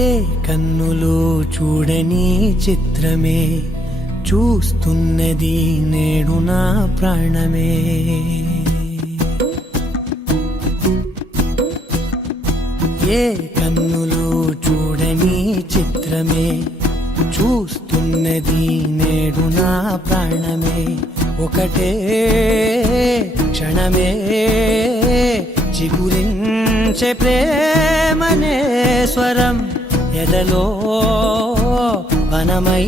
ఏ కన్నులు చూడని చిత్రమే చూస్తున్నది నేడు నా ప్రాణమే. ఏ కన్నులు చూడని చిత్రమే చూస్తున్నది నేడు నా ప్రాణమే. ఒకటే క్షణమే చిగురించే ప్రేమనే స్వరం ఎదలో వనమై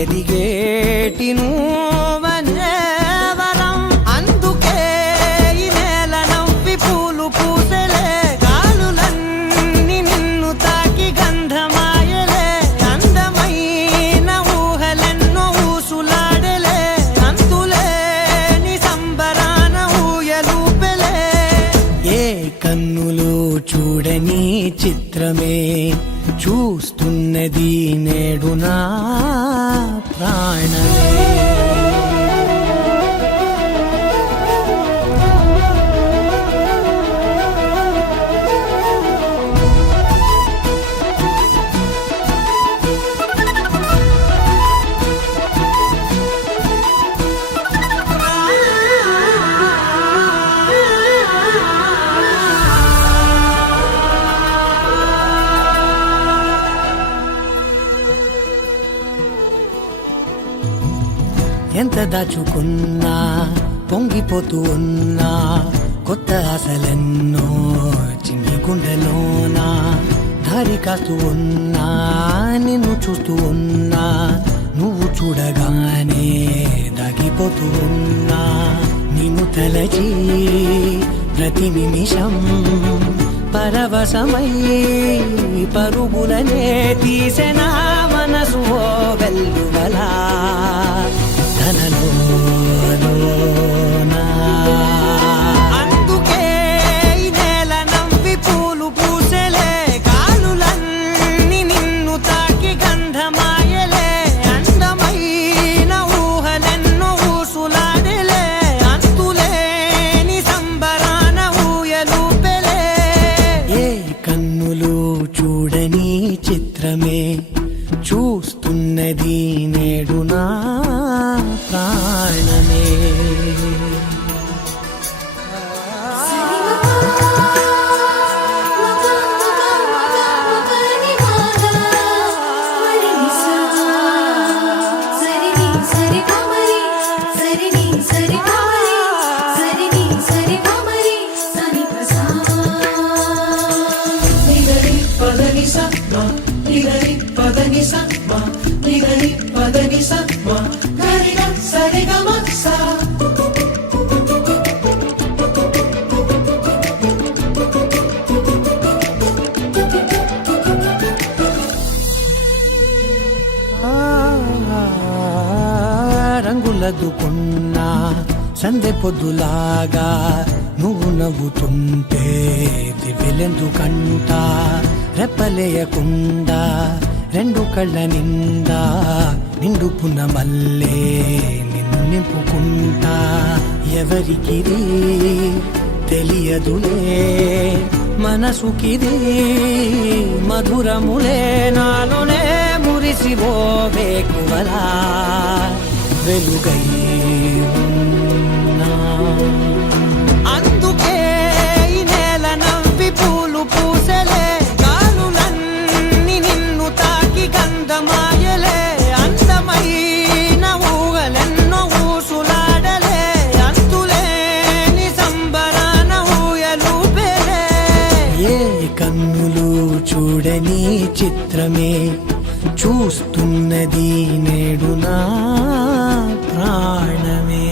ఎదిగేటి నువ్వనే వరం. అందుకే ఈ నేల నవ్వి పూలు పూసలే, గాలులన్నీ నిన్ను తాకి గంధమాయలే. అందమైన ఊహలెన్నో ఊసులాడలే, అంతులేని సంబరాన ఊయలూపెలే. ఏ కన్నులు చూడని చిత్రమే చూస్తున్నది నేడు నా ప్రాణమే. ఎంత దాచుకున్నా పొంగిపోతూ ఉన్నా, కొత్త ఆశలెన్నో చిన్ని గుండెలోనా. దారి కాస్తూ ఉన్నా, నిన్ను చూస్తూ ఉన్నా, నువ్వు చూడగానే దాగిపోతూ ఉన్నా. నిన్ను తలచి ప్రతి నిమిషం పరవశమై పరుగులనే తీసెనా మనసు ఓ వెల్లువలా. అందుకే ఈ నేల నవ్వి పూలు పూసలే, గాలులన్నీ నిన్ను తాకి గంధమాయలే. అందమైన ఊహలెన్నో ఊసులాడలే, అంతులేని సంబరాన ఊయలూపెలే. ఏ కన్నులు చూడని చిత్రమే చూస్తున్నది నేడు నా ప్రాణమే. రంగులదుకున్నా సందె పొద్దులాగా నువ్వు నవ్వుతుంటే దివ్వెలెందుకంట. రెప్పలేయకుండా రెండు కళ్ళ నిండా నిండుకున్న మల్లే నిన్ను నింపుకుంటా. ఎవరికిది తెలియదులే మనసుకిది మధురములే, నాలోనే మురిసివో వేకువలా వెలుగై ఉన్నా. అందుకే ఈ నేల నవ్వి పూలు పూసలే, గాలులన్నీ నిన్ను తాకి గంధమాయలే. అందమైన ఊహలెన్నో ఊసులాడలే, అంతులేని సంబరాన ఊయలూపెలే. ఏ కన్నులు చూడని చిత్రమే చూస్తున్నది నేడు నా ప్రాణమే.